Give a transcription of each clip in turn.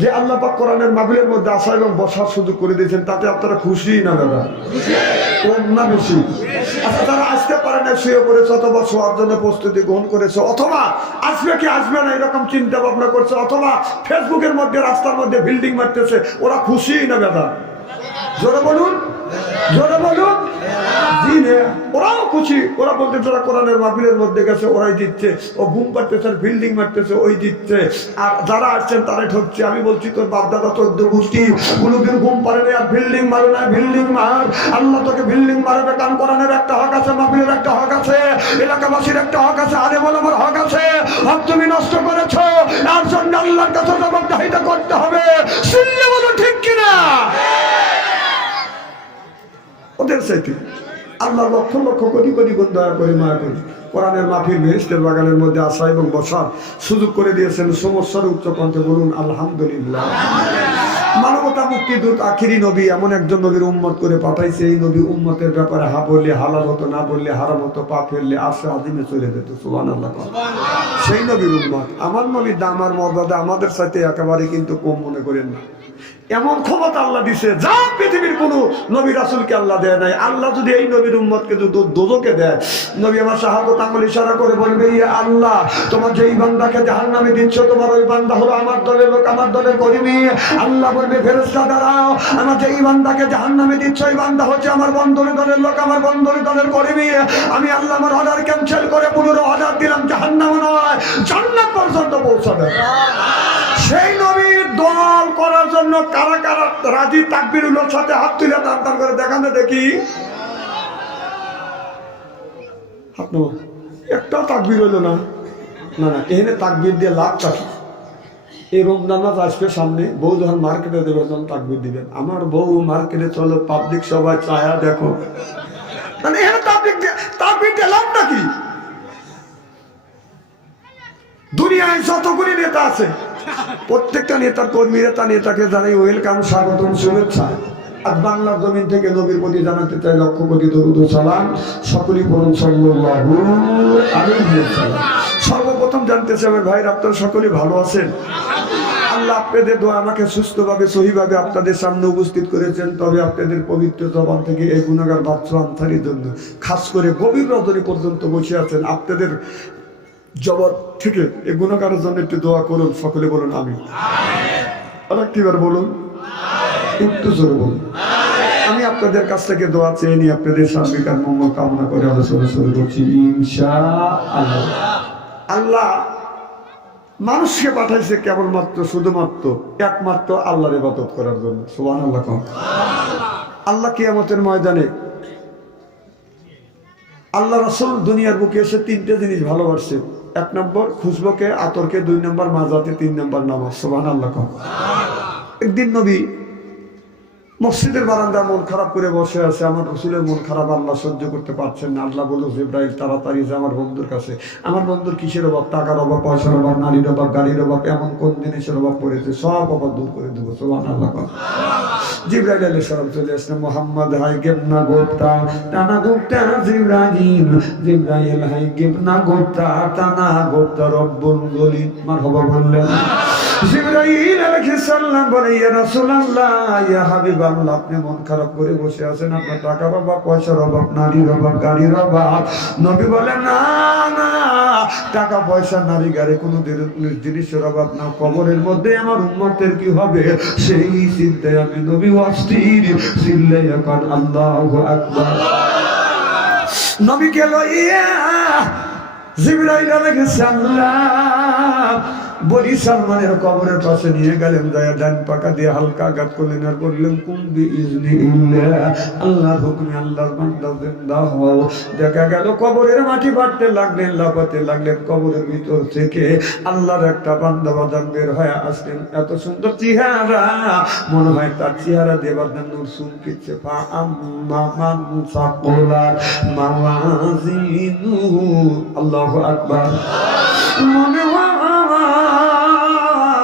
যে আল্লাহ পাক কোরআনের মাহফিলের মধ্যে আসা এবং বসার সুযোগ করে দিয়েছেন, তাতে আপনারা খুশি না দাদা? কম না বেশি? আচ্ছা, তারা আসতে পারে না, শুয়ে পড়েছে অথবা শোয়ার জন্য প্রস্তুতি গ্রহণ করেছে, অথবা আসবে কি আসবে না এরকম চিন্তা ভাবনা করছে, অথবা ফেসবুকের মধ্যে রাস্তার মধ্যে বিল্ডিং মারতেছে, ওরা খুশি না দাদা? জোরে বলুন, জোরে বলুন। জি না, ওরাও খুশি। ওরা বলতে যারা কোরআনের মাহফিলের মধ্যে গেছে ওরাই দিচ্ছে, ও ঘুম পাড়তেছে, বিল্ডিং মারতেছে ওই দিচ্ছে, আর যারা আসছেন তারাই ঠকছে। আমি বলছি তোর বাপদাদা তোর গোষ্ঠী কোনোদিন ঘুম পারে না, আর বিল্ডিং মারে না, বিল্ডিং মার। আল্লাহ তোকে বিল্ডিং মারবে, কারণ কোরআনের একটা হক আছে, মাহফিলের একটা হক আছে, এলাকাবাসীর একটা হক আছে, আলেম ওলামার হক আছে। হক তুমি নষ্ট করেছো, তার জন্য আল্লাহর কাছে জবাবদিহিতা করতে হবে। শুনলে বলো ঠিক কিনা? ওদের চাইতে আল্লাহ লক্ষ লক্ষ কোটি কোটি গুণ দয়া করে মায়া করে কোরআনের মাহফিল বেহেশতের বাগানের মধ্যে আসা এবং বসার সুযোগ করে দিয়েছেন। সমস্যার উচ্চ কণ্ঠে বলুন আলহামদুলিল্লাহ। মানবতা মুক্তিদূত আখিরি নবী এমন একজন নবীর উম্মত করে পাঠাইছে, এই নবী উম্মতের ব্যাপারে হা বললে হালাল হতো, না বললে হারাম হতো, পা ফেললে আরশে আযিমে চলে যেত। সুবহানাল্লাহ। সেই নবীর উম্মত। আমার নবীর দাম আর মর্যাদা আমাদের সাথে একেবারে কিন্তু কম মনে করেন না। এমন ক্ষমতা আল্লাহ দিছে যা পৃথিবীর কোন নবী রাসূলকে আল্লাহ দেয় নাই। আল্লাহ যদি এই নবীর উম্মতকে দোজখে দেয়, নবী আমার শাহাদাত আঙ্গুল ইশারা করে বলবে, ইয়া আল্লাহ, তোমার যেই বান্দাকে জাহান্নামে দিচ্ছ, তোমার ওই বান্দা হলো আমার দলের লোক, আমার দলের কর্মী। আল্লাহ বলবে, ফেরেশতা দাঁড়াও, আমার যেই বান্দাকে জাহান্নামে দিচ্ছ ওই বান্দা হচ্ছে আমার বন্ধুর দলের লোক, আমার বন্ধুর দলের কর্মী। আমি আল্লাহ আমার অর্ডার ক্যান্সেল করে পুনরায় অর্ডার দিলাম, জাহান্নামে নয় জান্নাত পর্যন্ত পৌঁছাবে। সেই নবীর দল করার জন্য কারা কারা রাজি? তাকবীরুল্লাহর সাথে হাত তুলে টান করে দেখান দেখি। একটাও তাকবীর হইল না। না না, এখানে তাকবীর দিয়ে লাভ থাকে। এই রমজান মাস আসবে সামনে, বউ যখন মার্কেটে দেবে তখন তাকবীর দিবেন। আমার বউ মার্কেটে চলো, পাবলিক সবাই চায়া দেখো, মানে এখানে তাকবীর দিয়ে লাভ নাকি? দুনিয়ায় যতগুলি নেতা আছে, প্রত্যেকটা নেতার কর্মীরা তার নেতাকে জানাই ওয়েলকাম, স্বাগতম, শুভেচ্ছা। আর বাংলার জমিন থেকে নবীর প্রতি জানাতে চাই লক্ষ কোটি দরুদ ও সালাম। সকলেই বলুন সাল্লাল্লাহু আলাইহি ওয়াসাল্লাম। সর্বপ্রথম জানতে চাই আমার ভাইরা, আপনারা সকলেই ভালো আছেন? আল্লাহ আপনাদের দোয়া আমাকে সুস্থভাবে সহিভাবে আপনাদের সামনে উপস্থিত করেছেন। তবে আপনাদের পবিত্র জবান থেকে এই গুনাহগার বাচ্চা আনসারির জন্য খাস করে গভীর রজনী পর্যন্ত বসে আছেন, আপনাদের জবান থেকে এই গুনাহগারের জন্য একটু দোয়া করুন। সকলে বলুন আমিন। আর একটিবার বলুন, একটু জোরে বলুন। আমি আপনাদের কাছ থেকে দোয়া চেয়ে নিয়ে আপনাদের সার্বিক আর মঙ্গল কামনা করে আলোচনা শুরু করছি ইনশাআল্লাহ। আল্লাহ মানুষকে পাঠাইছে কেবলমাত্র শুধুমাত্র একমাত্র আল্লাহর ইবাদত করার জন্য। সুবহানাল্লাহ। আল্লাহ কিয়ামতের ময়দানে আল্লাহ রাসূল দুনিয়ার বুকে এসে তিনটে জিনিস ভালোবাসছে। এক নম্বর খুশবুকে, আতরকে, দুই নম্বর মাজাতে, তিন নম্বর নামাজ। সুবহানাল্লাহ। একদিন নবী মসজিদের বারান্দা মন খারাপ করে বসে আছে। আমার রাসূলের মন খারাপ আল্লাহ সহ্য করতে পারছেন না। আল্লাহ বলল, জিবরাইল তাড়াতাড়ি যা আমার বন্ধুর কাছে। আমার বন্ধুর কিসের অভাব? টাকার অভাব, পয়সার অভাব, নারীর অভাব, গাড়ির অভাব, এমন কোন জিনিসের অভাব পড়েছে, সব অভাব দূর করে দেবো। সুবহানাল্লাহ। জিবরাইল আলাইহিস সালাম চলে আসলেন। মুহাম্মদ হাই গেবনা গোপ্তা টানা গোপ্তা জিবরাইল, জিবরাইল হাই গেবনা গোপ্তা টানা গোপ্তা রব্বুল গলি। মারহাবা বললেন। জিবরাইল আলাইহিস সালাম বলে, ইয়া রাসূলুল্লাহ, ইয়া হাবিবাল্লাহ, আপনি মন খারাপ করে বসে আছেন, আপনার টাকার অভাব, পয়সার অভাব, নারীর অভাব, গাড়ির অভাব। নবী বলেন, না না, টাকা পয়সা, নারী, গাড়ি কোনো জিনিসের অভাব না। কবরের মধ্যে আমার উম্মতের কি হবে সেই চিন্তায় আমি নবী অস্থির। চিল্লাইয়া এখন আল্লাহু আকবার। নবীকে লইয়া জিবরাইল আলাইহিস সালাম বলি সালমানের কবরের পাশে নিয়ে গেলেন। দয়া ডান পাকা দিয়ে হালকা আঘাত করলেন আর বললেন, কুম বিইজনিল্লাহ, আল্লাহর হুকুমে আল্লাহর বান্দা জিন্দা হও। দেখা গেল কবরের মাটি ফাটতে লাগলেন, লাফাতে লাগলেন। কবরের ভিতর থেকে আল্লাহর একটা বান্দা বাদান বের হয়ে আসলেন। এত সুন্দর চেহারা, মনে হয় তার চেহারা দিয়ে বাদান নূর চুমকিচ্ছে। ফা আম্মা মান সাকুলাত মাওয়াজিনুহু, আল্লাহু আকবার। মনে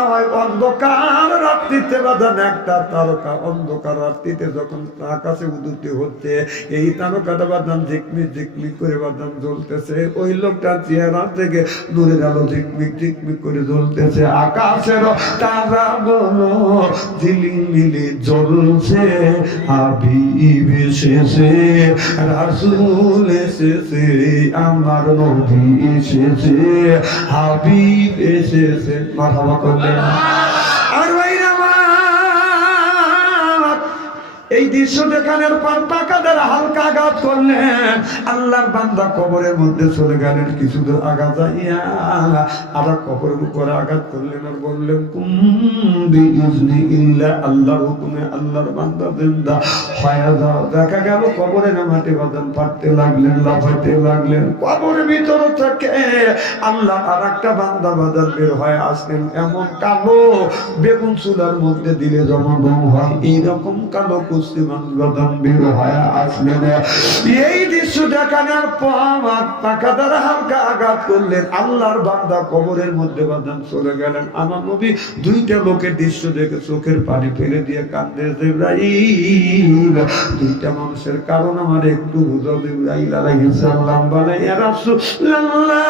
হয় অন্ধকার রাত্রিতে বাঁধান একটা তারকা অন্ধকার রাত্রিতে যখন আকাশে উদিত হচ্ছে, এই তারকাটা বাঁধান ঝিকমিক ঝিকমিক করে বাঁধান জ্বলতেছে। ওই লোকটার চেহারা থেকে নূরের আলো ঝিকমিক ঝিকমিক করে জ্বলতেছে। আকাশের তারা বলো ঝিলিমিলি জ্বলছে, হাবিব এসেছে, রাসূল এসেছে, আমার নবী এসেছে, হাবিব এসেছে। মারহাবা করলেন। আর ভাইরা আমার, এই দৃশ্য দেখানোর পর টাকা দ্বারা হালকা আঘাত করলেন। আল্লাহর বান্দা কবরের মধ্যে চলে গেলেন। কিছু দূর আগা যাইয়া আর কবরের উপরে আঘাত করলেন আর বললেন আল্লাহর হুকুমে আল্লাহর বান্দা জিন্দা হয়ে যাও। দেখা গেল কবরের মাটি বাদান পাড়তে লাগলেন, লাফাইতে লাগলেন। কবরের ভিতর থেকে আল্লাহ আর একটা বান্দা বাদান বের হয়ে আসলেন। এমন কালো বেগুন চুলার মধ্যে দিলে যেমন রং হয়, এইরকম কালো কুস্তি মানুষ বাদান বের হয়ে আসলেন। এই দৃশ্য দেখানোর পর টাকা দ্বারা হালকা আঘাত করলেন। আল্লাহর বান্দা কবরের মধ্যে বাদান চলে গেলেন। আমার নবী দুইটা লোকের দৃশ্য দেখে চোখের পানি ফেলে দিয়ে কান্দে, জিবরাইল দুইটা মানুষের কারণ আমার একটু বুঝো। জিবরাইল আলাইহিস সালাম বলে, ইয়া রাসূলুল্লাহ,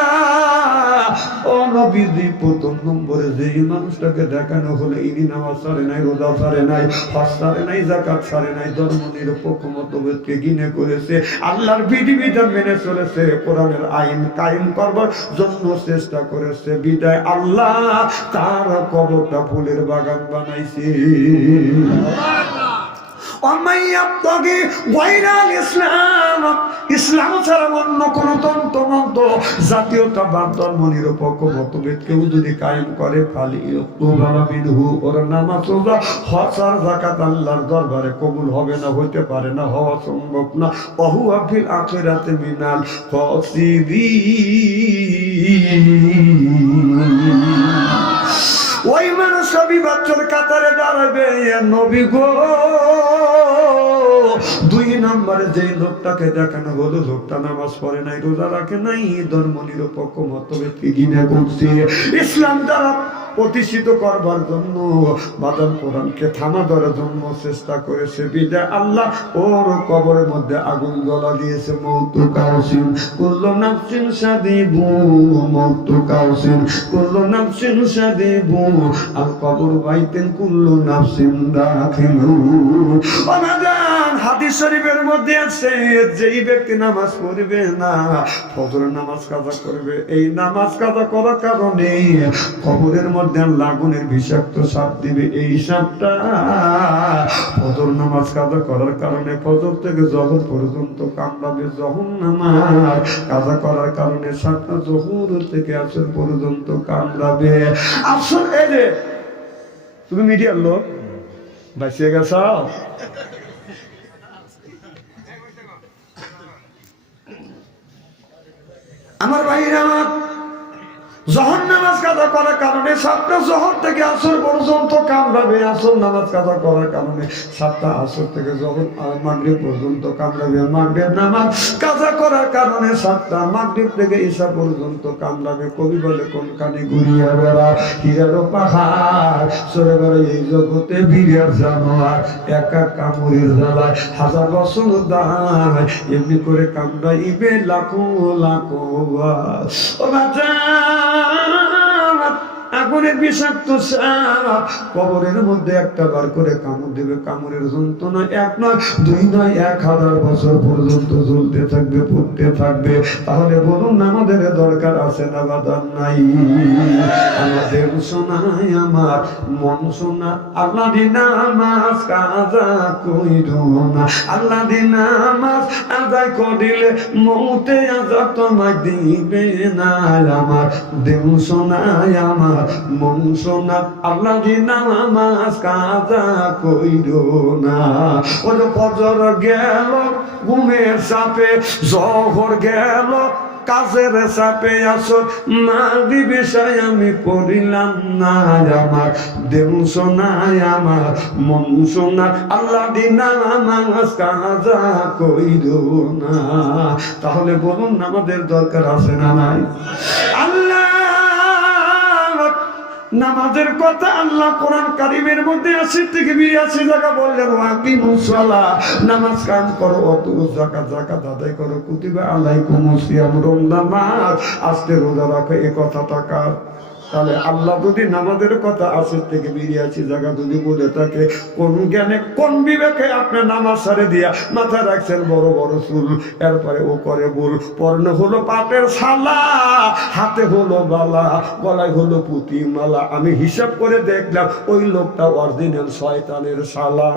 ও নবীজি, প্রথম নম্বরে যে মানুষটাকে দেখানো হলো, ইনি নামাজ ছাড়ে নাই, রোজা ছাড়ে নাই, হজ ছাড়ে নাই, যাকাত ছাড়ে নাই, ধর্ম নিরপেক্ষ মতভেদকে ঘৃণা করেছে, আল্লাহর বিধিবিধান মেনে চলেছে, কোরআনের আইন কায়েম করবার জন্য চেষ্টা করেছে, বিদায় আল্লাহ তার কবরটা ফুলের বাগান বানাইছে। ইসলাম ছাড়া অন্য কোন তন্ত্র জাতীয়তাবাদ ধর্ম নিরপেক্ষ মতভেদ কেউ যদি কায়েম করে, ওর নামাজ রোজা হজ আর যাকাত আল্লাহর দরবারে কবুল হবে না, হইতে পারে না, হওয়া সম্ভব না। ওহুয়া ফিল আখিরাতি মিনাল খাসিরিন। ওই মানুষ বিবাচ্চর কাতারে দাঁড়াবে। নবী গো, দুই নম্বরে যে লোকটাকে দেখানো হলো, লোকটা নামাজ পড়ে নাই, রোজা রাখে নাই, ধর্ম নিরপেক্ষ মতভেদকে ঘৃণা করছে, ইসলাম দ্বারা প্রতিষ্ঠিত করবার জন্য, বাদান কোরআনকে থামা ধরার জন্য চেষ্টা করেছে, বিদায় আল্লাহ ওর কবরের মধ্যে আগুন জ্বলা দিয়েছে। মৌতু কাউসিন কুল্লু নাফসিন সাদিবু, মৌতু কাউসিন কুল্লু নাফসিন সাদিবু, আর কবর বাইতেন কুল্লু নাফসিন দাখিলু। আমাদের হাদিস শরীফের মধ্যে আছে, যেই ব্যক্তি নামাজ পড়বে না, ফজরের নামাজ কাজা করবে, এই নামাজ কাজা করার কারণে কবরের মধ্যে লাগুনের বিষাক্ত সাপ দিবে। এই সাপটা ফজর নামাজ কাজা করার কারণে ফজর থেকে জহর পর্যন্ত কামড়াবে, জহর নামাজ কাজা করার কারণে সাপটা জহর থেকে আসর পর্যন্ত কামড়াবে। আসল এই যে তুমি মিডিয়ার লোক বাঁচিয়ে গেছ, আমার ভাইরা, জহর নামাজ কাজা করার কারণে সাতটা জহর থেকে আসর পর্যন্ত কামড়াবে, আসর নামাজ কাজা করার কারণে সাতটা আসর থেকে জহর মাগরিব পর্যন্ত কামড়াবে, মাগরিব নামাজ কাজা করার কারণে সাতটা মাগরিব থেকে ঈশা পর্যন্ত কামড়াবে। কবি বলে, কোন কানে ঘুরিয়া বেড়া হীরারও পাহাড়, সরে বেড়া এই জগতে বিরিয়ার জানোয়ার, একা কামড়ের জ্বালায় হাজার বছর দায়, এমনি করে কামড়াইবে লাখো লাখো। ও বাচ্চা, আগুনের বিষাক্ত সাপ কবরের মধ্যে একটা বার করে কামড় দেবে, কামড়ের যন্ত্রণা এক নয়, দুই নয়, 1000 বছর পর্যন্ত জ্বলতে থাকবে, পড়তে থাকবে। তাহলে বলুন, আমাদের দরকার আছে না বাদান নাই? আমাদের শোনায় আমার মন শোনা, আল্লাহ দি নামাজ কাজা কইর না, আল্লাহ দি নামাজ আদায় করিলে মৌতে আজাব তোমায় দিবে না। আমার দেহ শোনায় আমার মন শোনা, আল্লাহ দি নামাজ কাজা কইর না। ওই ফজর গেল ঘুমের চাপে, জহর গেল কাজের চাপে, আসর মাগরিব এশায় আমি পড়িলাম না। আমার দেহ শোনায় আমার মন শোনা, আল্লাহ দি নামাজ কাজা কইর না। তাহলে বলুন, আমাদের দরকার আছে না নাই? আল্লাহ নামাজের কথা আল্লাহ কোরআন কারিমের মধ্যে 80 থেকে 82 জায়গা বললেন, ওয়াকিমুস সালাহ, নামাজ কায়েম করো, ওয়াতু যাকাত, যাকাত আদায় করো, কুতিবা আলাইকুমুস সিয়াম, রমজান মাস আজকে রোজা রাখো। এই কথাটা কার? তাহলে আল্লাহ যদি নামাজের কথা 80 থেকে 82 জায়গা যদি বলে থাকে, কোন জ্ঞানে কোন বিবেকে আপনি নামাজ ছাড়ে দিয়া মাথা রাখছেন বড় বড় চুল, এরপরে ও করে ভুল, পরনে হলো পাটের শালা, হাতে হলো বালা, গলায় হলো পুঁতি মালা, আমি হিসাব করে দেখলাম ওই লোকটা অরিজিনাল শয়তানের শালা।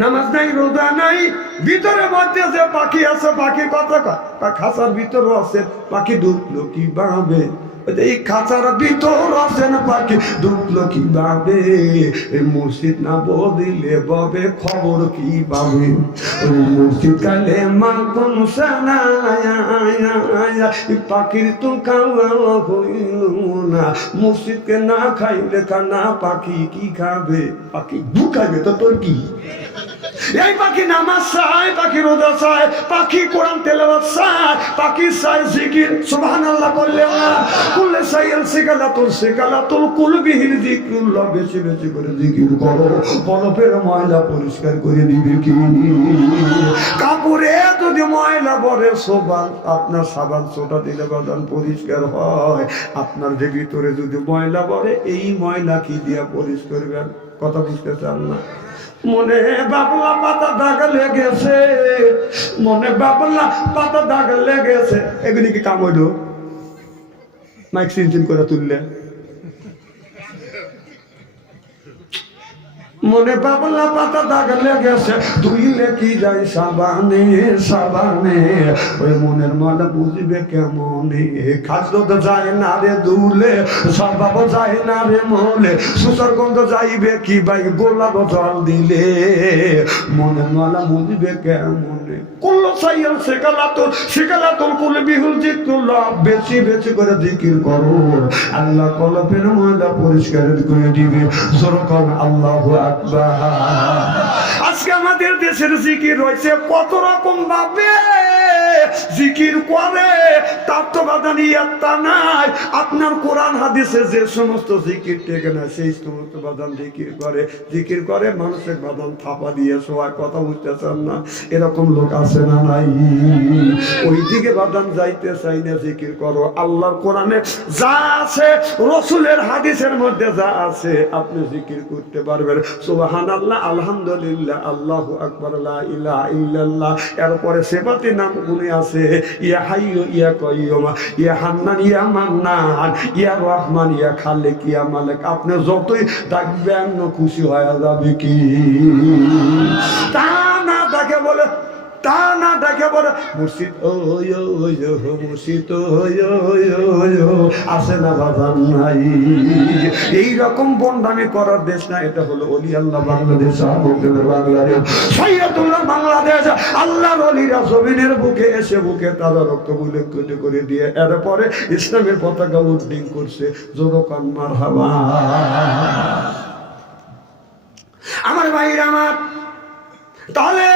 নামাজ নাই, রোজা নাই, ভিতরে মধ্যে যে পাখি আছে, পাখির কথা কয়, খাঁচার ভিতরে আছে পাখি, ঢুকলো কিভাবে? এই খাঁচার ভিতর আছেন পাখি, ঢুকলো কিভাবে? মসজিদ না বদিলে ববে খবর কি পাবে? মসজিদ কালে মা কোন পাখির তো খাওয়া হইল না, মসজিদকে না খাইলে খানা পাখি কি খাবে? পাখি ঢুকাবে তো তোর কি? এই পাখি নামাজ চায়, পাখি রোজা চায়, পাখি কোরআন তেলাওয়াত চায়, পাখি চায় জিকির, সুবহানাল্লাহ বললে না কুল্লে সাইয়াল সিকালাতুল কুলবিহিল যিকরুল্লাহ, বেশি বেশি করে জিকির করো, কলবের ময়লা পরিষ্কার করে দিবে কি? কাপড়ে যদি ময়লা পড়ে, সোবান আপনার সাবান সোটা দিলে বাদান পরিষ্কার হয়, আপনার যে ভিতরে যদি ময়লা পড়ে, এই ময়লা কি দিয়া পরিষ্কার করবেন? কথা বুঝতে চান না? মনে বাবলা পাতা দাগ লেগেছে, মনে বাবলা পাতা দাগ লেগেছে, এগুলি কি কাম হইল? মাইক চিনচিন করে তুললে। মনে বাবলা পাতা দাগ লেগেছে, ধুইলে কি যায় সাবানে সাবানে, ওই মনের ময়লা বুঝবে কেমনে? খাদ্য তো যায় না রে দুলে, স্বভাব যায় না রে মলে, সুসার গন্ধ যাইবে কি ভাই গোলাপ জল দিলে? মনের ময়লা বুঝবে কেমনে? কুল্লু সাইয়াল সিকালাতুল কুলবিহিল যিকরুল্লাহ, বেশি বেশি করে জিকির করো, আল্লাহ কলবের ময়লা পরিষ্কার করে দিবে। যখন আল্লাহু আকবার। আজকে আমাদের দেশের জিকির রয়েছে কত রকম ভাবে জিকির করে, তার তো বাদান ইয়াত্তা নাই। আপনার কোরআন হাদিসে যে সমস্ত জিকির টেকে না, সেই সমস্ত বাদান জিকির করে মানুষের বাদান থাপা দিয়ে শোয়ার। কথা বুঝতেছেন না? এরকম লোক আছে না নাই? ওই দিকে বাদান যাইতে চাই না, জিকির করো। আল্লাহর কোরআনে যা আছে, রসুলের হাদিসের মধ্যে যা আছে, আপনি জিকির করতে পারবেন। সুবহানাল্লাহ, আলহামদুলিল্লাহ, আল্লাহু আকবার, লা ইলাহা ইল্লাল্লাহ। এরপরে সেবাতে নাম গুণে আছে, ইয়া হাইয়ু ইয়া কাইয়ুম, ইয়া হান্নান ইয়া মান্নান, ইয়া রহমান ইয়া খালিক ইয়া মালিক। আপনি যতই ডাকবেন খুশি হয়ে যাবে কি? তা না ডাকে বলে মুর্শিদ মুর্শিদ আসে না বাজান নাই। এইরকম বন্ডামি করার দেশ না, এটা হলো ওলি আল্লাহ বাংলাদেশ, বাংলাদেশ সৈয়দুল্লাহ বাংলাদেশ। আল্লাহর ওলিরা জমিনের বুকে এসে বুকে তাজা রক্ত উল্লেখ করে দিয়ে এরপরে ইসলামের পতাকা উড্ডীন করছে। জোরকান মারহাবা। আমার ভাইরা আমার, তাহলে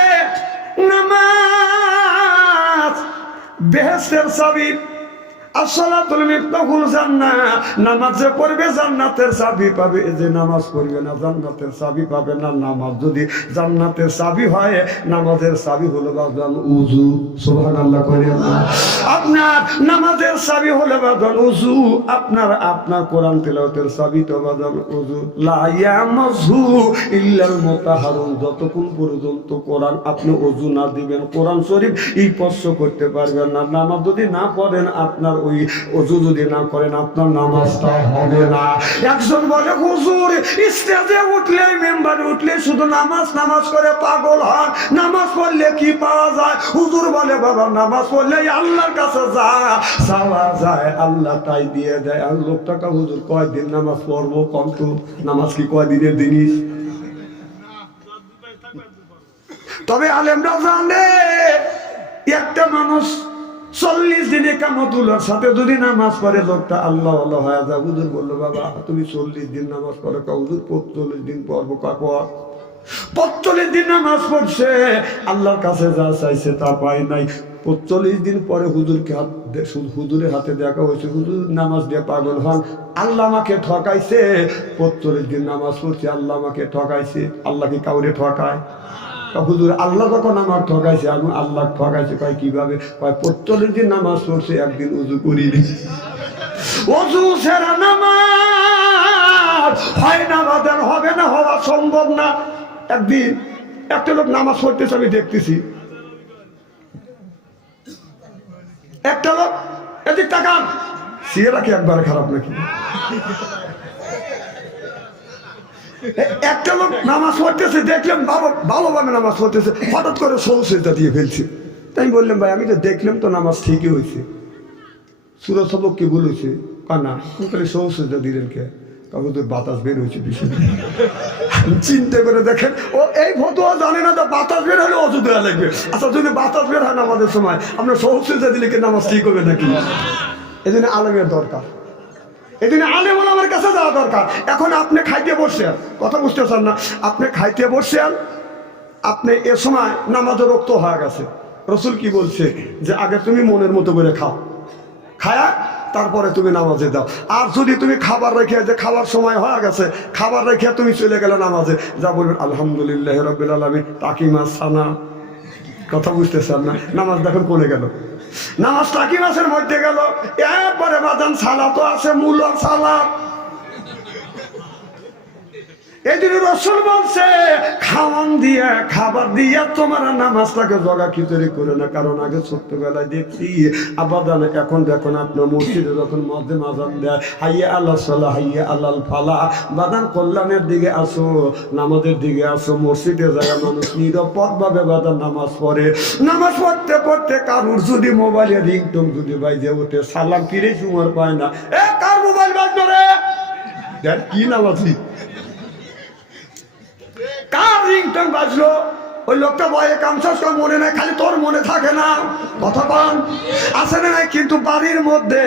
নামাজ বেহেশতের চাবি, আসসালাতুল মিফতাহুল জান্নাহ। নামাজ যে পড়বে জান্নাতের চাবি পাবে, যে নামাজ পড়বে না জান্নাতের চাবি পাবে না। নামাজ যদি জান্নাতের চাবি হয়, নামাজের চাবি হলো বাজান উযু। সুবহানাল্লাহ করে আপনার নামাজের চাবি হলো বাজান উযু। আপনার কোরআন তেলাওয়াতের চাবি তো বাজান উযু। লা ইয়ামাযু ইল্লাল মুতাহহারুন। যতক্ষণ পর্যন্ত কোরআন আপনি উযু না দিবেন, কোরআন শরীফ স্পর্শ করতে পারবেন না। নামাজ যদি না পড়েন, আপনার ওই ওযু যদি না করেন, আপনার নামাজটা হবে না। একজন বলে হুজুর স্টেজে উঠলে, মেম্বারে উঠলে শুধু নামাজ করে পাগল হন, নামাজ পড়লে কি পাওয়া যায়? হুজুর বলে বাবা, নামাজ পড়লে আল্লাহর কাছে চাওয়া যায়, আল্লাহ তাই দিয়ে দেয়। আর লোকটাকে হুজুর কয়দিন নামাজ পড়বো? কন্ত নামাজ কি কয়দিনের জিনিস? তবে আলেমরা জানে, একটা মানুষ 40 দিনে কামতুল্লার সাথে যদি নামাজ পড়ে, লোকটা আল্লাহ আল্লাহ হয়ে যায়। হুজুর বললো বাবা তুমি 40 দিন নামাজ পড়ো। হুজুর 45 দিন পড়বো। কাকু 45 দিন নামাজ পড়ছে, আল্লাহর কাছে যা চাইছে তা পাই নাই। 45 দিন পরে হুজুরের হাতে দেখা হয়েছে। হুজুর নামাজ দিয়ে পাগল হন, আল্লাহ আমাকে ঠকাইছে। 45 দিন নামাজ পড়ছি, আল্লাহ আমাকে ঠকাইছে। আল্লাহ কি কাউরে ঠকায়? হুজুর আল্লাহ যখন আমার ঠকাইছে, আমি আল্লাহ ঠকাইছে। কয় কিভাবে? কয় 45 দিন নামাজ পড়ছে, একদিন উজু করি অজু সেরা নামাজ হয় না, বাদান হবে না, হওয়া সম্ভব না। একদিন একটা লোক নামাজ পড়তেছে, আমি দেখতেছি একটা লোক এদিক তাকান, সিয়েরা কি একবারে খারাপ নাকি? একটা লোক নামাজ পড়তেছে, দেখলাম ভালোভাবে নামাজ পড়তেছে, হঠাৎ করে সৌসেজদা দিয়ে ফেলছে। তাই বললাম ভাই আমি তো দেখলাম তো নামাজ ঠিকই হয়েছে, সূরা সবক কি বলেছে? কানা তাহলে সৌসেজদা দিলেন কে? কাগজের বাতাস বের হয়েছে বেশি। চিন্তা করে দেখেন, ও এই ফতোয়া জানে না যে বাতাস বের হলে অজু দেওয়া লাগবে। আচ্ছা যদি বাতাস বের হয় না আমাদের সময়, আমরা সৌসেজদা দিলে কি নামাজ ঠিক হবে নাকি? এই জন্য আলেমের দরকার, এই জন্য আলেম ওলামার কাছে যাওয়া দরকার। এখন আপনি খাইতে বসছেন, কথা বুঝতেছেন না? আপনি খাইতে বসছেন, আপনি এ সময় নামাজও রক্ত হয়ে গেছে। রসুল কি বলছে? যে আগে তুমি মনের মতো করে খাও, খায়া তারপরে তুমি নামাজে দাও। আর যদি তুমি খাবার রেখে, যে খাবার সময় হয়ে গেছে, খাবার রেখে তুমি চলে গেলে নামাজে, যা বলবেন আলহামদুলিল্লাহ রাব্বিল আলামিন তাকিমা সানা। কথা বুঝতেছেন না? নামাজ দেখুন কোনে গেল, নামাজ টাকি মাসের মধ্যে গেল। এরপরে বাজান সালাতও আছে, মূল সালাত। এই জন্য রসুল বলছে খাওয়ান দিয়ে, খাবার দিয়ে তোমার নামাজটাকে জগা খিচুড়ি করে না। কারণ আগে ছোট্টবেলায় দেখছি আবাদান, এখন দেখুন আপনার মসজিদে যখন মধ্যে মাজান দেয় হাইয়া আল্লাহ সাল্লাহ হাইয়া আল্লাহ ফালা, বাদান কল্যাণের দিকে আসো, নামাজের দিকে আসো। মসজিদে যায় মানুষ নিরাপদ ভাবে বাদান নামাজ পড়ে। নামাজ পড়তে পড়তে কারুর যদি মোবাইলে রিংটং যদি বাইজে ওঠে, সালাম ফিরে সময় পায় না, এ কার মোবাইল বাজলো রে? কি নামাজি, কার রিংটং বাজলো? ওই লোকটা বয়ে কামসাস কর মনে নাই, খালি তোর মনে থাকে না। কথা পান আছে না নাই? কিন্তু বাড়ির মধ্যে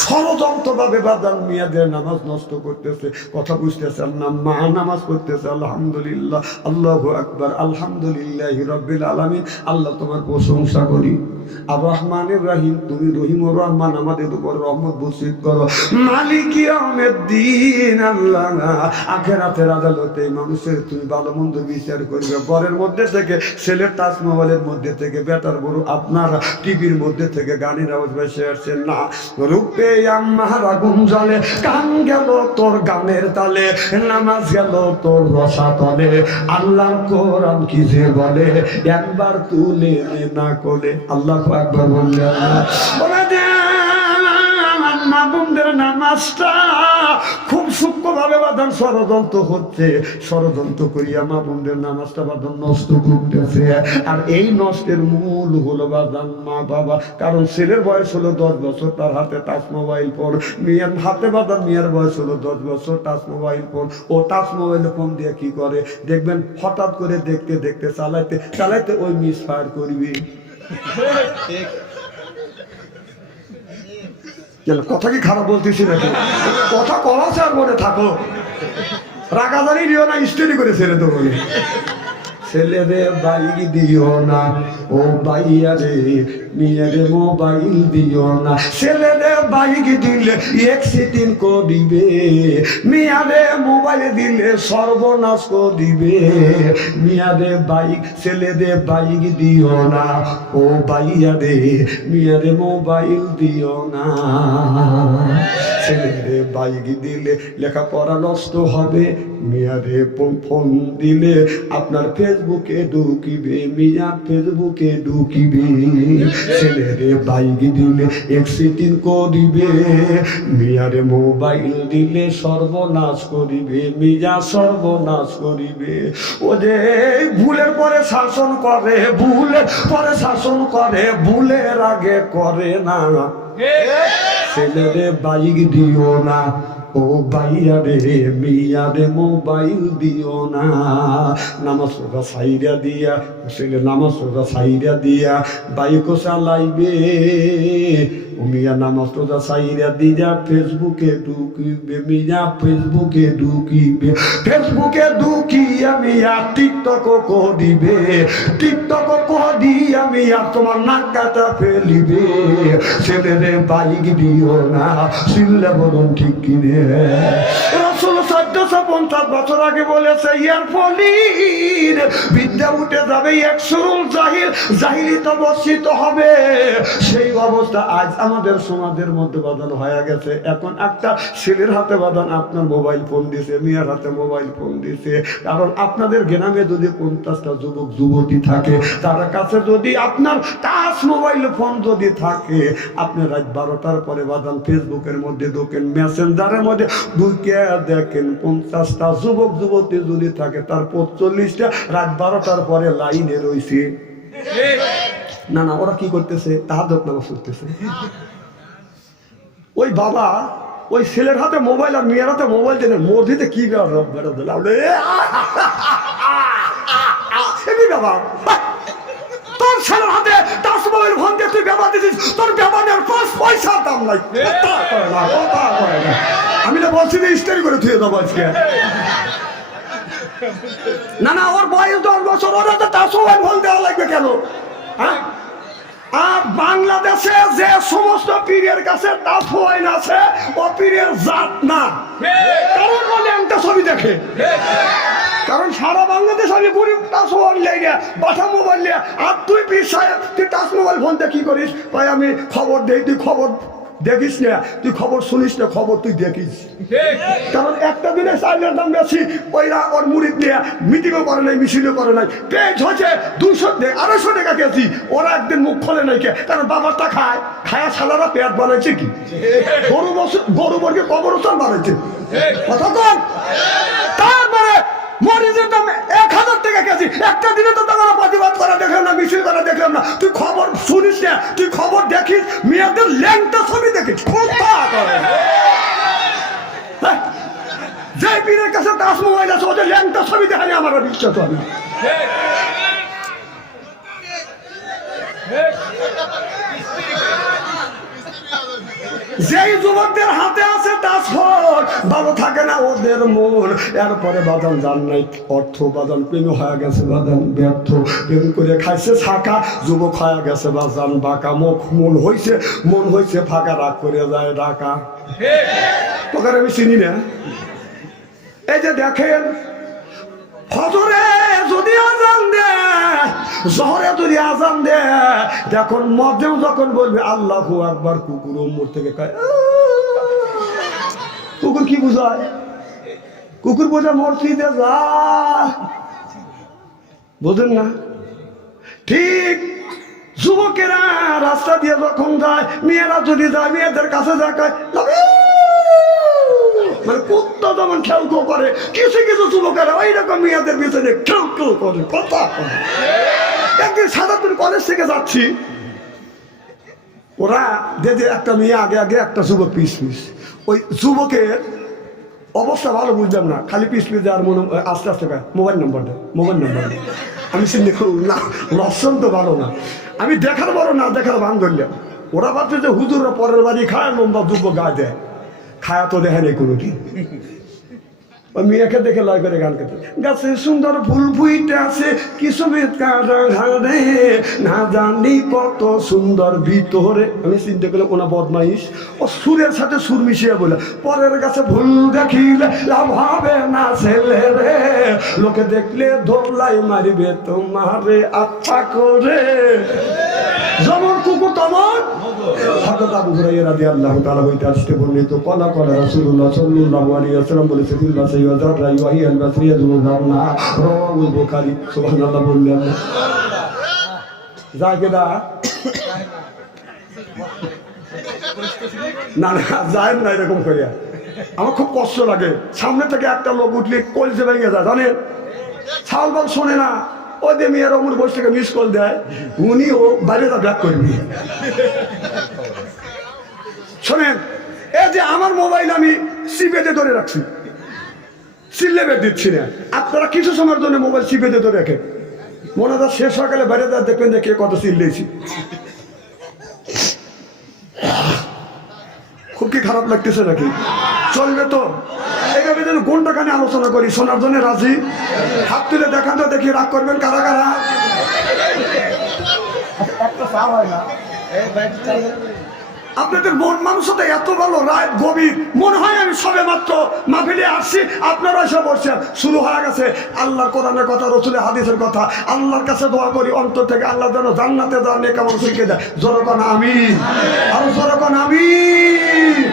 ষড়যন্ত্র ভাবে বাদান মিয়াদের নামাজ নষ্ট করতেছে। কথা বুঝতেছেন না? মা নামাজ পড়তেছে আলহামদুলিল্লাহ, আল্লাহু আকবার, আলহামদুলিল্লাহি রাব্বিল আলামিন। আল্লাহ তোমার প্রশংসা করি। আর রহমানির রহিম, তুমি রহিমুর রহমান, আমাদের উপর রহমত বর্ষিত করো। মালিক ইয়াউমিদ্দিন, আল্লাহ আখিরাতের আদালতে মানুষের তুমি ভালো মন্দ বিচার করবে। ঘরের মধ্যে থেকে, ছেলের টাচ মোবাইলের মধ্যে থেকে, বেটার বড় আপনার টিভির মধ্যে থেকে গানের আওয়াজ ভেসে আসছে না। রূপে আমার আগুন জ্বলে, গান গেল তোর গানের তালে, নামাজ গেল তোর রসা তলে। আল্লাহ কোরআন কি যে বলে, একবার তুলে না কোলে। আল্লাহ একবার বললেন মা বোনদের নামাজটা খুব সূক্ষ্মভাবে বাঁধান ষড়যন্ত্র হচ্ছে। ষড়যন্ত্র করিয়া মা বোনদের নামাজটা বাঁধান নষ্ট করতেছে। আর এই নষ্টের মূল হলো বাঁধান মা বাবা। কারণ ছেলের বয়স হলো 10 বছর, তার হাতে টাচ মোবাইল ফোন। মেয়ের হাতে বাঁধান মেয়ের বয়স হলো 10 বছর, টাচ মোবাইল ফোন। ও টাচ মোবাইল ফোন দিয়ে কি করে দেখবেন, হঠাৎ করে দেখতে দেখতে চালাইতে চালাইতে ওই মিস ফায়ার করবি। কথা কি খারাপ বলতেছি নাকি? কথা কওয়া আর মনে থাকো, রাগাজানি দিও না, স্টোরি করে ছেড়ে তো বলে। ছেলে রে বাইক দিও না, ও বাইয়া রে মেয়ে রে মোবাইল দিও না। ছেলে রে বাইক দিলে অ্যাক্সিডেন্ট করিবে, মেয়া রে মোবাইল দিলে সর্বনাশ করিবে। মেয়া রে বাইক, ছেলে রে বাইক দিও না, ও বাইয়া রে মেয়ে রে মোবাইল দিও না। ছেলে রে বাইক দিলে লেখাপড়া নষ্ট হবে, মেয়া রে ফোন দিলে আপনার ফেসবুকে ঢুকিবে, মিয়া ফেসবুকে ঢুকিবে। ছেলেরে বাইক দিলে অ্যাক্সিডেন্ট করিবে, মিয়ারে মোবাইল দিলে সর্বনাশ করিবে, মিয়া সর্বনাশ করিবে। ও যে ভুলের পরে শাসন করে, ভুলের পরে শাসন করে, ভুলের আগে করে না। ছেলেরে বাইক দিও না, ও বাইয়া রে মিয়া রে মোবাইল দিও না। নামাজ রোজা সাইরা দিয়া, ছেলে নামাজ রোজা সাইরা দিয়া বাইকও চালাইবে, ও মিয়া নামাজ রোজা সাইরা দিয়া ফেসবুকে ঢুকিবে, মিয়া ফেসবুকে ঢুকিবে। ফেসবুকে ঢুকিয়া মিয়া টিকটক করিবে, টিকটক দিয়া মিয়া তোমার নাক কাটা ফেলিবে, ছেলেরে বাইক দিও না, চিল্লা বলুন ঠিক কিনে। রাসূল 1450 বছর আগে বলেছে ইয়ার ফলির বিদ্যা উঠে যাবে, একসুরুল জাহিল, জাহিলিতে বর্ষিত হবে। সেই অবস্থা আজ আমাদের সমাজের মধ্যে বাঁধানো হয়ে গেছে। এখন একটা ছেলের হাতে বাঁধান আপনার মোবাইল ফোন দিছে, মেয়ের হাতে মোবাইল ফোন দিছে। কারণ আপনাদের গ্রামে যদি 50টা যুবক যুবতী থাকে, তার কাছে যদি আপনার টাচ মোবাইল ফোন যদি থাকে, আপনি রাত 12টার পরে বাঁধান ফেসবুকের মধ্যে ঢোকেন, মেসেঞ্জারের মধ্যে ঢুকে দেখেন 50টা যুবক যুবতী যদি থাকে, তার 45টা রাত 12টার পরে লাইনে রয়েছে। না না, ওরা কি করতেছে? তাহাজ্জুদ নামাজ পড়তেছে। ওই বাবা ওই ছেলের হাতে মোবাইল আর মেয়ের হাতে মোবাইল দিলে মসজিদে কি বাবা, তোর ছেলের হাতে টাচ মোবাইল ফোন দিয়ে তুই ব্যবহার দিচ্ছিস, তোর ব্যবহারের 5 পয়সার দাম নাই। আমি না বলছি যে স্টাইল করে থুয়ে দেবো আজকে। না না, ওর বয়স 10 বছর, ওর হাতে টাচ মোবাইল ফোন দেওয়া লাগবে কেন? হ্যাঁ, আর বাংলাদেশে যে সমস্ত পীরের কাছে টাচ মোবাইল আছে, ও পীরের জাত না। কারণ ও ল্যাংটা ছবি দেখে। কারণ সারা বাংলাদেশ আমি গরিব টাচ মোবাইল নিয়ে বাসা মোবাইল নিয়ে, আর তুই পীর সাহেব তুই টাচ মোবাইল ফোনতে কি করিস? ভাই আমি খবর দেই, তুই খবর দেখিস না, তুই খবর শুনিস না, খবর তুই দেখিস। কারণ একটা দিনে চাইলের দাম বেশি, ওইরা ওর মুড়িদ নিয়ে মিটিংও করে নাই, মিছিলও করে নাই, পেজ হচ্ছে 200-250 টাকা কেজি, ওরা একদিন মুখ খোলে নাই কে? কারণ বাবারটা খায়, খায়া সালারা পেট বানাইছে কি? গরু বর্গে কবরস্থান বানাইছে, কথা কন। তারপরে মরিচের দাম 1000 টাকা কেজি, একটা দিনে তো তারা প্রতিবাদ করা দেখলাম না, মিছিল করা দেখলাম না। তুই খবর শুনিস না, তুই খবর দেখিস, মেয়েদের ল্যাংটা ছবি দেখিস। যে পীরের কাছে টাচ মোবাইল আছে, ওদের ল্যাংটা ছবি দেখালে আমার বিশ্বাস হয় না। যেই যুবকদের হাতে আছে টাচ ফোন, ভালো থাকে না ওদের মন। এরপরে বাদাম জান নাই অর্থ, বাদাম প্রেম হয়ে গেছে, বাদাম ব্যর্থ, প্রেম করে খাইছে ছাকা, যুবক হয়ে গেছে বাজান বাঁকা, মন হয়েছে ফাঁকা, রাগ করে যায় ঢাকা। তোকে আমি চিনি না। এই যে দেখেন, ফজরে যদি আজান দেয়, জোহরে যদি আজান দেয়, দেখুন মধ্যেও যখন বলবে আল্লাহু আকবার, কুকুর ওমর থেকে কয়। কুকুর কি বুঝায়? কুকুর বোঝা মসজিদে যা, বোঝেন না? ঠিক যুবকেরা রাস্তা দিয়ে যখন যায়, মেয়েরা যদি যায়, মেয়েদের কাছে যায় কয় মানে কুত্তা যেমন খেউ খেউ করে, কিছু কিছু যুবকেরা ওই রকম মেয়েদের পিছনে খেউ খেউ করে, কথা করে। একদিন সাদাপুর কলেজ থেকে যাচ্ছি, ওরা দেখে একটা মেয়ে আগে আগে, একটা যুবক পিস পিস। ওই যুবকের অবস্থা ভালো বুঝলাম না, খালি পিস পিস আর মনে আস্তে আস্তে মোবাইল নাম্বার দেয়, মোবাইল নাম্বার দেয়। আমি চিন্তা না, লক্ষণ তো ভালো না। আমি দেখার বড় না দেখার ভান ধরলাম। ওরা ভাবছে যে হুজুররা পরের বাড়ি খায়, লম্বা যুবক গায়ে দেয়, খায়া তো দেখে নেই কোনোদিন। ওই মেয়েকে দেখে লয় করে গান করতে, গাছে সুন্দর ফুল ফুইতে আছে, কিছু না জানি কত সুন্দর ভিতরে। আমি চিন্তা করলাম ওনা বদমাইশ, ও সুরের সাথে সুর মিশিয়ে বলে, পরের কাছে ভুল দেখিলে লাভ হবে না ছেলে রে, লোকে দেখলে ধরলাই মারিবে তোমারে আচ্ছা করে, যেমন কুকুর তেমন। হযরত আবু হুরায়রা রাদিয়াল্লাহু তাআলা হইতে আসতে বর্ণিত, কলা কলা রাসূলুল্লাহ সাল্লাল্লাহু আলাইহি ওয়াসাল্লাম বলেছে, ফিল বাসাই ওয়া যাররাই ওয়া হিয়াল বাসরিয়া যুরনা, রাওয়াহুল বুখারী। সুবহানাল্লাহ বললেন না? জায়গা না না, যায় না এরকম করিয়া। আমার খুব কষ্ট লাগে, সামনে থেকে একটা লোক উঠলে কলজে ভেঙে যায়, জানেন? ছাল বল শোনে না, ওই যে মেয়ের অমর বসে থেকে মিস কল দেয়, উনিও বাইরে তা ব্যাক করবি। শোনেন, এই যে আমার মোবাইল আমি সিপেতে ধরে রাখছি, সিলে বের দিচ্ছি না। আপনারা কিছু সময়ের জন্য মোবাইল সিপেতে ধরে রাখেন, মনে হয় শেষ সকালে বাইরে দেওয়া দেখবেন যে কে কত সিল দিয়েছি। খুব কি খারাপ লাগতেছে নাকি? চলবে তো? এইভাবে যেন ঘন্টা খানে আলোচনা করি, শোনার জন্য রাজি? হাত তুলে দেখান তো দেখি, রাগ করবেন কারা কারা? একটা চা হয় না। আপনাদের মন মানসিকতা এত ভালো, রাত গভীর, মনে হয় আমি সবে মাত্র মাহফিলে আসছি, আপনারা এসে বলছেন। শুরু হয়ে গেছে আল্লাহর কোরআনের কথা, রসুলের হাদিসের কথা। আল্লাহর কাছে দোয়া করি অন্তর থেকে, আল্লাহ যেন জান্নাতে যাওয়ার নেক আমল শিখে দেয়। জোরে আমিন, আরো জোরে আমিন।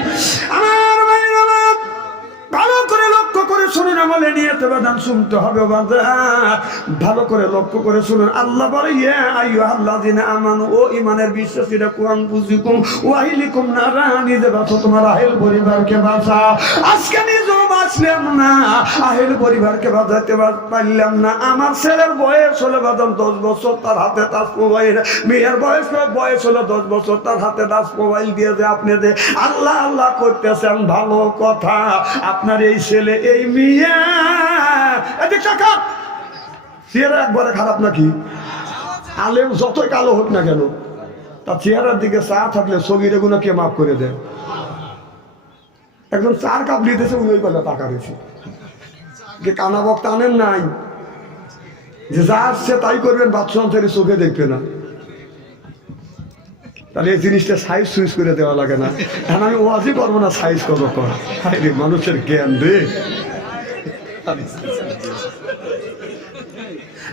আমার ভাইরা, ভালো করে লক্ষ্য করে শুনুন, আমলে নিয়ত বাদান শুনতে হবে বাজার। ভালো করে লক্ষ্য করে শুনুন। আল্লাহ বলে ইয়া আইয়ুহাল্লাযিনা আমানু, ও ঈমানের বিশ্বাসীরা, কুন বুযিকুম ওয়া আহলিকুম নারা, নিজে বাঁচো, তোমার আহল পরিবারকে বাঁচাও। আজকে নিজেও বাঁচলাম না, আহল পরিবারকে বাঁচাতে পারলাম না। আমার ছেলের বয়স হলো বাদাম 10 বছর, তার হাতে টাচ মোবাইল। মেয়ের বয়স হলো 10 বছর, তার হাতে টাচ মোবাইল দিয়ে যে আপনি যে আল্লাহ আল্লাহ করতেছেন, ভালো কথা। আপনার এই ছেলে, এই মেয়ে, এদিক টাকা চেহারা একবারে খারাপ নাকি? আলেম যতই কালো হোক না কেন, তার চেহারার দিকে চা থাকলে সগিরে গুলো কে মাফ করে দেয়। একজন 4 কাপ নিতেছে, উনি ওই কথা টাকা রয়েছে। যে কানা বক্তা আনেন নাই, যে যা আসছে তাই করবেন, বাচ্চা অন্তরে চোখে দেখবে না। তাহলে এই জিনিসটা সাইজ সুইচ করে দেওয়া লাগে না। এখন আমি ওয়াজই করবো না, সাইজ করবো কর। রে মানুষের জ্ঞান রে।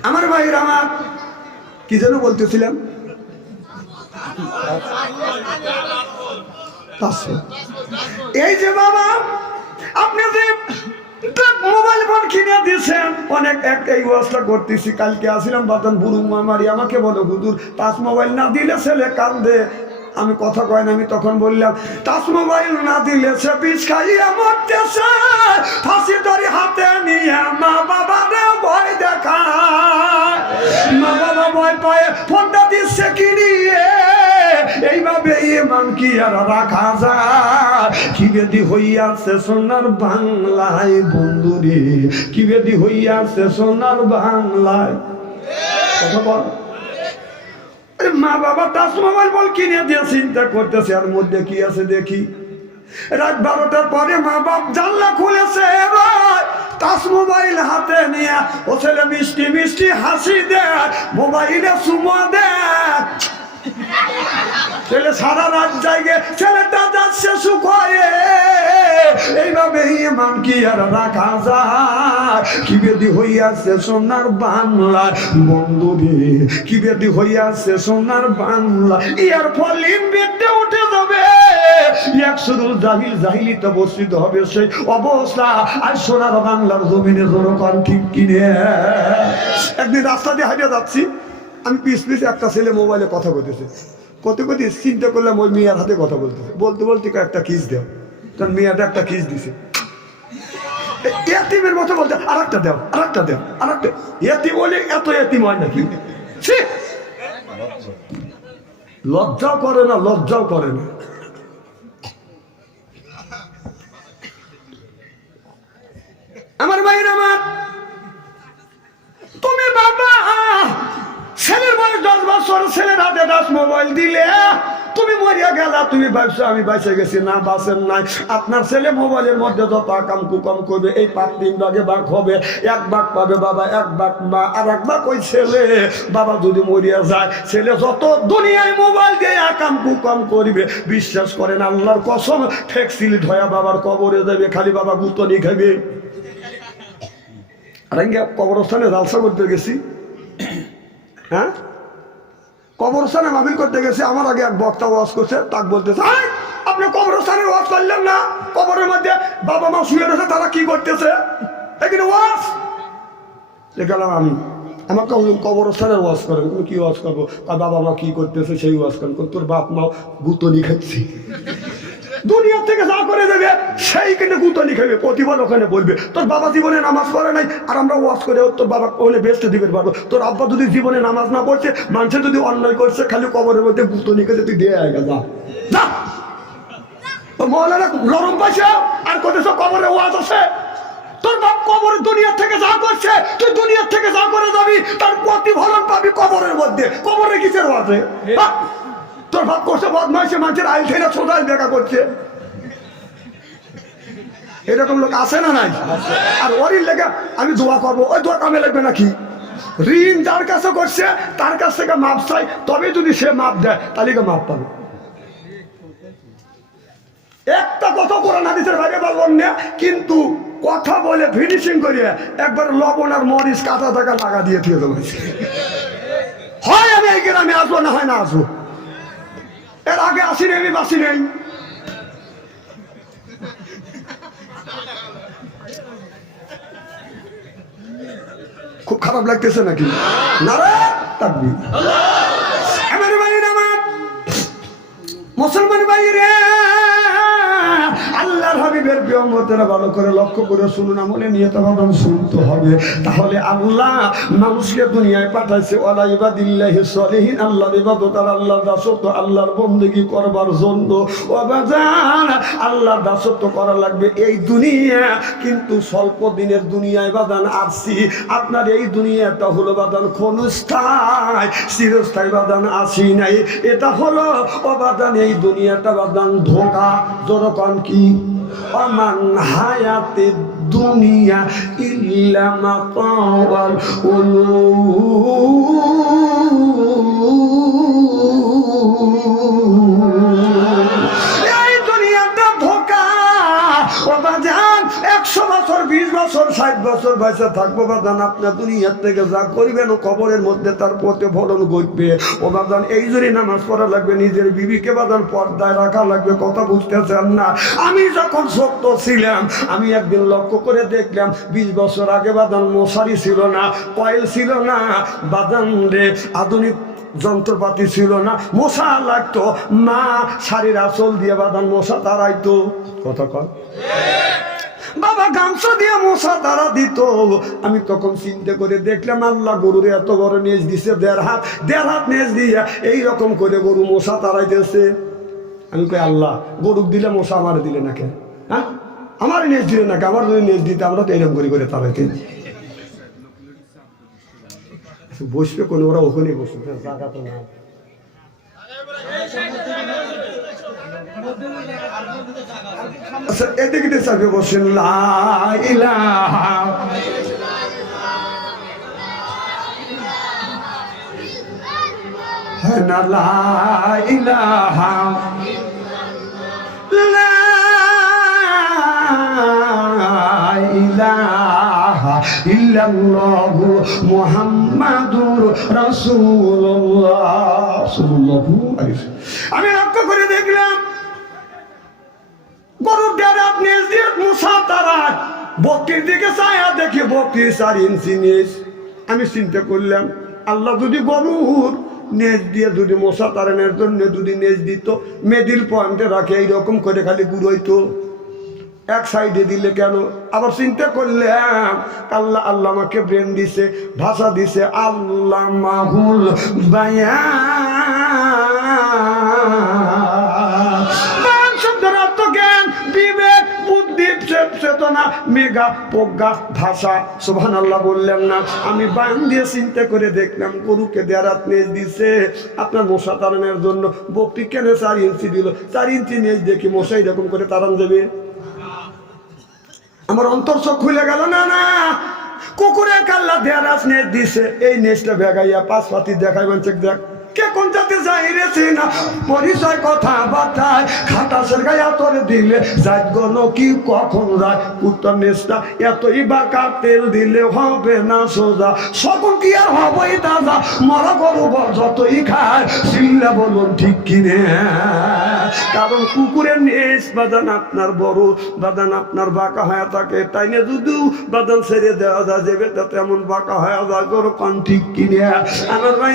আমার ভাইয়ের, আমার কি যেন বলতেছিলাম, এই যে বাবা আপনি যে মোবাইল ফোন কিনে দিয়েছেন, অনেক এই ব্যবস্থা করতেছি। কালকে আসছিলাম বাদান বুড়ু মামারি, আমাকে বলো হুজুর টাচ মোবাইল না দিলে ছেলে কান্দে। আমি কথা কয় না, আমি তখন বললাম টাচ মোবাইল না দিলে সে বিষ খাইয়া মরতেছে, ফাঁসি ধরে হাতে নিয়ে মা বাবারে ভয় দেখায়। মা বাবা ভয় পায়, ফোনটা দিচ্ছে কিনিয়ে। এইভাবে ইমান কি আর রাখা যায়? কি বেদি হইয়াছে সোনার বাংলায় বন্ধুরে, কি বেদি হইয়াছে সোনার বাংলায়। কথা বল। মা বাবা টাচ মোবাইল বল কিনে দিয়ে চিন্তা করতেছে, আর মধ্যে কি আছে দেখি। রাত 12টার পরে মা বাপ জানলা খুলেছে, টাচ মোবাইল হাতে নিয়ে ও ছেলে মিষ্টি মিষ্টি হাসি দেয়, মোবাইলে চুমো দেয়। ছেলে সারা রাত জায়গে, ছেলেটা যাচ্ছে শুকায়ে। এইভাবে ইমান কি আর রাখা যায়? কি বেদি হইয়াছে সোনার বাংলা বন্ধুরে, কি বেদি হইয়াছে সোনার বাংলা। ইয়ার ফলিন বেদে উঠে যাবে, এক শুরু জাহিল জাহিলিতে বসিত হবে সেই অবস্থা। আর সোনার বাংলার জমিনে জনগণ ঠিক কিনে। একদিন রাস্তা দিয়ে হাঁটে যাচ্ছি, আমি পিছ একটা ছেলে মোবাইলে কথা বলতেছে। কত চিন্তা করলাম ওই মেয়ের হাতে কথা বলতেছে। বলতে বলতে একটা কিস দেও, তখন মেয়েটা একটা কিস দিছে। এতিমের মতো বলতে আর একটা দেও, আর একটা দেও, আর একটা। এতিম বলে এত এতিম হয় নাকি? লজ্জাও করে না, লজ্জাও করে না। আমার ভাইয়ের, আমার তুমি বাবা, ছেলের বয়স 10 বছর, ছেলের হাতে 10 মোবাইল দিলে তুমি মরিয়া গেলা। তুমি ভাবছো আমি বাইসে গেছি, না বাসেন নাই। আপনার ছেলে মোবাইলের মধ্যে যত আকাম কুকাম করবে, এই 3 ভাগে ভাগ হবে। 1 ভাগ পাবে বাবা, 1 ভাগ মা, আর 1 ভাগ ওই ছেলে। বাবা যদি মরিয়া যায়, ছেলে যত দুনিয়ায় মোবাইল দিয়ে আকাম কুকাম করবে, বিশ্বাস করেন আল্লাহর কসম, ফেক্সিলিট হয়ে বাবার কবরে যাবে, খালি বাবা গুতনি খাবে। আর কবরস্থানে জালসা করতে গেছি, হ্যাঁ কবরস্থানে মাহফিল করতে গেছে। আমার আগে এক বক্তা ওয়াজ করছে, তাকে বলতেছে আপনি কবরস্থানে ওয়াজ করলেন না? কবরের মধ্যে বাবা মা শুয়ে রয়েছে, তারা কি করতেছে এখানে ওয়াজ? গেলাম আমি, আমাকে কবরস্থানের ওয়াজ করেন। তুমি কি ওয়াজ করবো? বাবা মা কি করতেছে সেই ওয়াজ করেন। তোর বাপ মা গুতনি খাচ্ছে, দুনিয়া থেকে যা করে দেবে সেই কিন্তু গুতনি খাবে, প্রতিবার ওখানে বলবে তোর বাবা জীবনে নামাজ পড়ে নাই, আর আমরা ওয়াজ করে তোর বাবা ওখানে বেস্ট দিতে পারবো। তোর আব্বা যদি জীবনে নামাজ না পড়ছে, মানুষের যদি অন্যায় করছে, খালি কবরের মধ্যে গুতনি খেতে তুই দিয়ে আগে যা যা। মহলারা নরম পাইছে আর কোথায় কবরে ওয়াজ আছে। তোর বাপ কবরের দুনিয়া থেকে যা করছে, তুই দুনিয়া থেকে যা করে যাবি, তার প্রতিফলন পাবি কবরের মধ্যে। কবরে কিসের ওয়াজে? তোর বাপ করছে বদমাইশে, মানুষের আইল থেকে সোজাই দেখা করছে। এরকম লোক আছে না নাই? আর ওরই লেগে আমি দোয়া করবো, ওই দোয়া কামে লাগবে নাকি? ঋণ যার কাছে করছে তার কাছ থেকে মাপ চাই, তবে যদি সে মাপ দেয় তাহলে মাপ পাবে। একটা কথা কোরআন হাদিসের বাইরে বলবেন না, কিন্তু কথা বলে ফিনিশিং করিয়ে একবার লবণ আর মরিচ কাঁচা টাকা লাগা দিয়ে দিয়ে দেবো। হয় আমি এই গ্রামে আসবো, না হয় না আসবো। এর আগে আসি নেই, আমি বাসি নেই। খুব খারাপ লাগতেছে নাকি? নারে তাকবীর। আমার ভাই আমার মুসলমান ভাই রে, আল্লাহর হাবিবের প্রিয় উম্মতেরা ভালো করে লক্ষ্য করে শুনুন, আমলে নিয়ত ভাবে শুনতে হবে। তাহলে আল্লাহ মানুষকে দুনিয়ায় পাঠাইছে ওয়ালা ইবাদিল্লাহি সলিহিন, আল্লাহর ইবাদত আর আল্লাহর দাসত্ব, আল্লাহর বندگی করবার জন্য। ও বাজান, আল্লাহর দাসত্ব করা লাগবে এই দুনিয়া, কিন্তু স্বল্প দিনের দুনিয়ায় বাদান আসছি। আপনার এই দুনিয়াটা হলো বাদান ক্ষণস্থায়ী, চিরস্থায়ী বাদান আসি নাই। এটা হলো ও বাদান এই দুনিয়াটা বাদান ধোঁকা। যেরকম কি ওমান হায়াতে দুনিয়া ইল্লা মাতাউল এই দুনিয়াটা ধোঁকা। ও বাজান 100 বছর 20 বছর 60 বছর বেঁচে থাকবো বাজান, আপনার দুনিয়ার থেকে যা করবেন ও কবরের মধ্যে তার প্রতিফলন ঘটবে। ও বাজান এই জন্য নামাজ পড়া লাগবে, নিজের বিবিকে বাজান পর্দায় রাখা লাগবে। কথা বুঝতেছেন না? আমি যখন ছোট্ট ছিলাম, আমি একদিন লক্ষ্য করে দেখলাম 20 বছর আগে বাজান মশারি ছিল না, কয়েল ছিল না বাজান রে, আধুনিক যন্ত্রপাতি ছিল না, মশা লাগতো। মা শাড়ির আঁচল দিয়ে বাদান মশা তাড়াইতো। কথা কর বাবা, গামছা দিয়ে মশা তারা দিত। আমি তখন চিন্তা করে দেখলাম আল্লাহ গরুর এত বড় নেজ দিছে, 1.5 হাত নেজ দিয়ে এইরকম করে গরু মশা তাড়াইতেছে। আমি কই আল্লাহ, গরুক দিলে মশা আমার দিলে না কেন? হ্যাঁ, আমার নেজ দিলে না, আমার যদি নেজ দিতে আমরা তো এরকম করে তাড়াইতে বসবে কোন, ওরা ওখানে বসবে, জায়গা তো না। আচ্ছা, এদিকে চাপে বসেন। লা ইলাহা না, লা ইলাহা লা ইলাহা ইল্লাল্লাহু মুহাম্মাদুর রাসূলুল্লাহ সাল্লাল্লাহু আলাইহি ওয়াসাল্লাম। আমি লক্ষ্য করে দেখলাম গরুর ডেরাত নিজ দিয়ে মশা তাড়ায়। বকরির দিকে চায়া দেখি বকরি 4 ইঞ্চি নেজ। আমি চিন্তা করলাম আল্লাহ যদি গরুর নেজ দিয়ে যদি মশা তাড়ানোর জন্য যদি নেজ দিত, মিডল পয়েন্টে রাখে এইরকম করে খালি ঘুরোইতো, এক সাইডে দিলে কেন? আবার চিন্তা করলাম আল্লাহ আমাকে ব্রেন দিছে, ভাষা দিছে, আল্লাহ মাহুল জ্ঞান, বিবেক, বুদ্ধি, চেতনা, মেগা প্রজ্ঞা, ভাষা। সুবহানাল্লাহ বললেন না? আমি বায়ান দিয়ে চিন্তা করে দেখলাম গরুকে দেয়ারাত নেজ দিছে আপনার মশা তাড়ানোর জন্য। বকরি কেন 4 ইঞ্চি দিল? 4 ইঞ্চি নেজ দেখি মশা এরকম করে তাড়ান যাবে? আমার অন্তর চোখ খুলে গেল। না না, কুকুরে কাল্লা দেয়ারাত নেজ দিছে, এই নেজটা বেগাইয়া 5 পাতি দেখাই মানে দেখ কে কোন জাতে যাই রেছে না পরিচয় কথা বার্তায় খাটাসের গায়ে তোরে দিলে যাইগণ কি কখন যায় উত্তর নেস্তা এতই বাঁকা তেল দিলে হবে না সোজা সকল কি আর হবই তাজা মরা গরু যতই খায় চিল্লা বলুন ঠিক কিনে। কারণ কুকুরের নেস বাদান আপনার বড় বাদান আপনার বাঁকা হয়ে থাকে, তাই না? যদিও বাদান ছেড়ে দেওয়া যায় যাবে তাতে এমন বাঁকা হয়ে যায় গরু কন ঠিক কিনে। আমার ভাই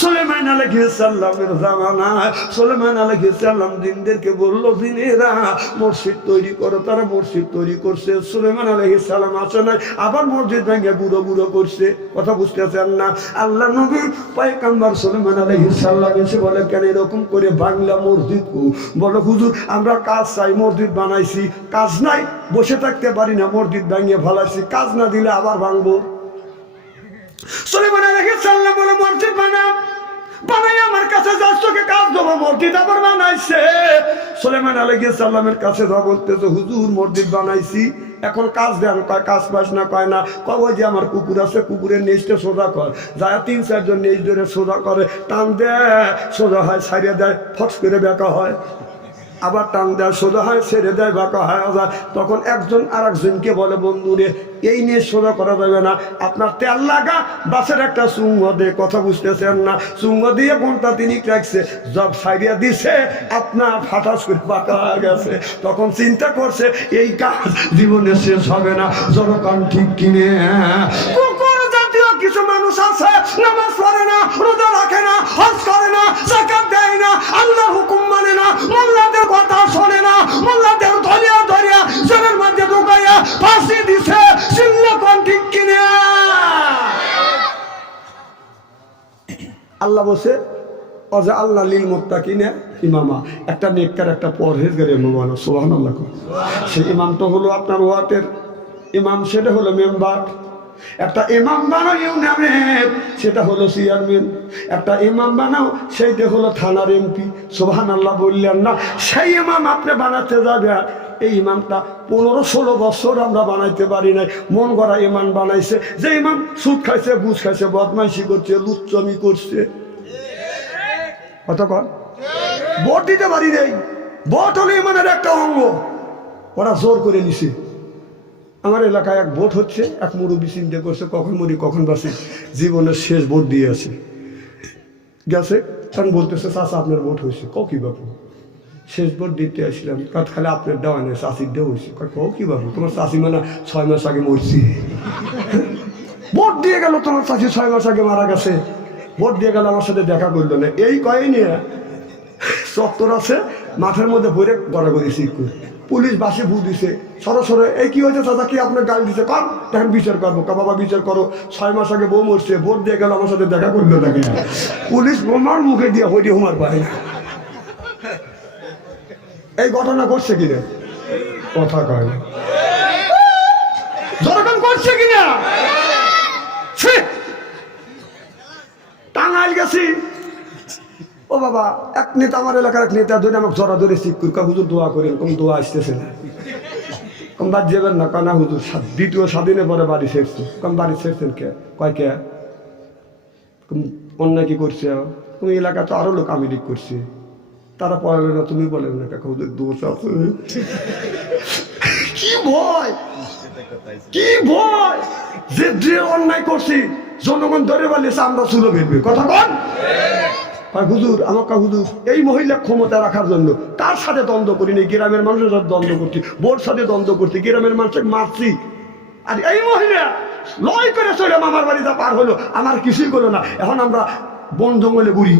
সুলাইমান আলাইহিস সালামের জামানায় সুলাইমান আলাইহিস সালাম জিনদেরকে বলল জিনেরা মসজিদ তৈরি করো, তারা মসজিদ তৈরি করছে। সুলাইমান আলাইহিস সালাম আসে নাই, আবার মসজিদ ভেঙে বুড়ো বুড়ো করছে। কথা বুঝতেছেন না? আল্লাহ নবী পয়গম্বর সুলাইমান আলাইহিস সালাম এসে বলে কেন এরকম করে বাংলা মসজিদ? বলো হুজুর আমরা কাজ চাই, মসজিদ বানাইছি, কাজ নাই, বসে থাকতে পারি না, মসজিদ ভেঙে ফেলাইছি, কাজ না দিলে আবার ভাঙবো। সুলাইমান আলাইহিস সালাম বলে মসজিদ বানাই আমার কাছে যাস, তোকে কাজ দেবো। মসজিদ আবার বানাইছে। সুলাইমান আলাইহিস সালামের কাছে যা বলতেছে হুজুর মসজিদ বানাইছি, এখন কাজ দেন, কয় কাজ পাস না, কয় না, কয় ওই যে আমার কুকুর আছে, কুকুরের নেজটা সোজা কর। যায় 3-4 জন নেজ ধরে সোজা করে, টান দেয় সোজা হয়, ছাড়িয়ে দেয়, ফটস করে বেঁকা হয়, আবার টান দেয় সোজা হয়, ছেড়ে দেয় বাঁকা হয়। তখন একজন আর একজনকে বলে, বন্ধু রে এই নিয়ে সোজা করা যাবে না, আপনার তেল লাগা বাসের একটা চুঙ্গ দে। কথা বুঝতেছেন না? চুঙ্গ দিয়ে কোনটা তিনি রাখছে, জব সাইডিয়া দিছে, আপনার ফাটাস করে বাঁকা হয়ে গেছে। তখন চিন্তা করছে এই কাজ জীবনে শেষ হবে না। জনগণ ঠিক কিনে কুকুর জাতীয় কিছু মানুষ আছে, নামাজ পড়ে না, রোজা রাখে না, হজ করে না, যাকাত দেয় না, আল্লাহর হুকুম মানে না, মোল্লাদের কথা শোনে না, মোল্লাদের ধরিয়া ধরিয়া জনের মধ্যে ঢুকাইয়া ফাঁসি দিছে। সিল্লাকন ঠিক কিনে আল্লাহ বসে অজা আল্লাহ লিল মুত্তাকিনে ইমামা, একটা নেককার একটা পরহেজগার ইমাম, সুবহানাল্লাহ। সেই ইমামটা হলো আপনার ওয়াটের ইমাম, সেটা হলো মেম্বার। একটা ইমাম বানাও ইউনিয়নের, সেটা হলো চেয়ারম্যান। একটা ইমাম বানাও, সেইটা হলো থানার এমপি। সুবহানাল্লাহ বললেন না? সেই ইমাম আপনি বানাতে যাবে। এই ইমামটা 15-16 বছর আমরা বানাইতে পারি নাই। মন গড়া ইমাম বানাইছে। যে ইমাম সুদ খাইছে, ঘুষ খাইছে, বদমাইশি করছে, লুচ্চমি করছে। কত কর ভোট দিতে পারি নাই। ভোট হলো ইমানের একটা অঙ্গ, ওরা জোর করে নিছে। আমার এলাকায় এক ভোট হচ্ছে, এক মুরব্বি চিন্তা করছে কখন মরি কখন বাঁচি, জীবনের শেষ ভোট দিয়ে আছে গেছে। তখন বলতেছে, চাচা আপনার ভোট হয়েছে। ক কি বাবু? শেষ ভোট দিতে আসলাম। কাজ খালি আপনার দেওয়া নেই, চাষির দেওয়া হয়েছে। ক কি বাবু? তোমার চাষি মানে 6 মাস আগে মরছি। ভোট দিয়ে গেল, তোমার চাষি 6 মাস আগে মারা গেছে। ভোট দিয়ে গেল, আমার সাথে দেখা করলো না। এই কয়ে নিয়ে চত্বর আছে, মাঠের মধ্যে ভরে গড়াগড়ি শিখু। পুলিশ বাসে ভু দিছে, সরাসরি এই কি হয়েছে চাচা, কি আপনার গাল দিছে? কার এখন বিচার করবো? কা বাবা বিচার করো, 6 মাস আগে বউ মরছে, ভোট দিয়ে গেল, আমার সাথে দেখা করলো না। পুলিশ বোমার মুখে দিয়ে হইতে হুমার পারে না। এই ঘটনা করছে কিনা? কথা কয় না। জনগণ করছে কিনা? টাঙ্গাইল গেছি, ও বাবা, এক নেতা, আমার এলাকার এক নেতা ধরে আমাকে জড়া ধরে শিখ করি, হুজুর দোয়া করেন। কম দোয়া আসতেছে না। কম বাদ যাবেন না? কানা হুজুর 2য় স্বাধীনের পরে বাড়ি ছেড়ছি। কম বাড়ি ছেড়ছেন কে? কয় কে অন্যায় কি করছে? তুমি এলাকা তো আরো লোক আমি লিখ করছি, তারা পড়াবে না, তুমি বলেন না কাকা হুজুর দোষ আছে। কি ভয়, কি ভয় যে অন্যায় করছি জনগণ ধরে বলেছে আমরা চুলো বেরবে। কথা বল হুজুর, আমাকে হুজুর এই মহিলা ক্ষমতা রাখার জন্য তার সাথে দ্বন্দ্ব করিনি, গ্রামের মানুষের সাথে দ্বন্দ্ব করছি, বোর সাথে দ্বন্দ্ব করছি, গ্রামের মানুষকে মারছি। আর এই মহিলা লয় করে চলে মামার বাড়িটা পার হলো, আমার কিছুই করলো না। এখন আমরা বন জঙ্গলে ঘুরি,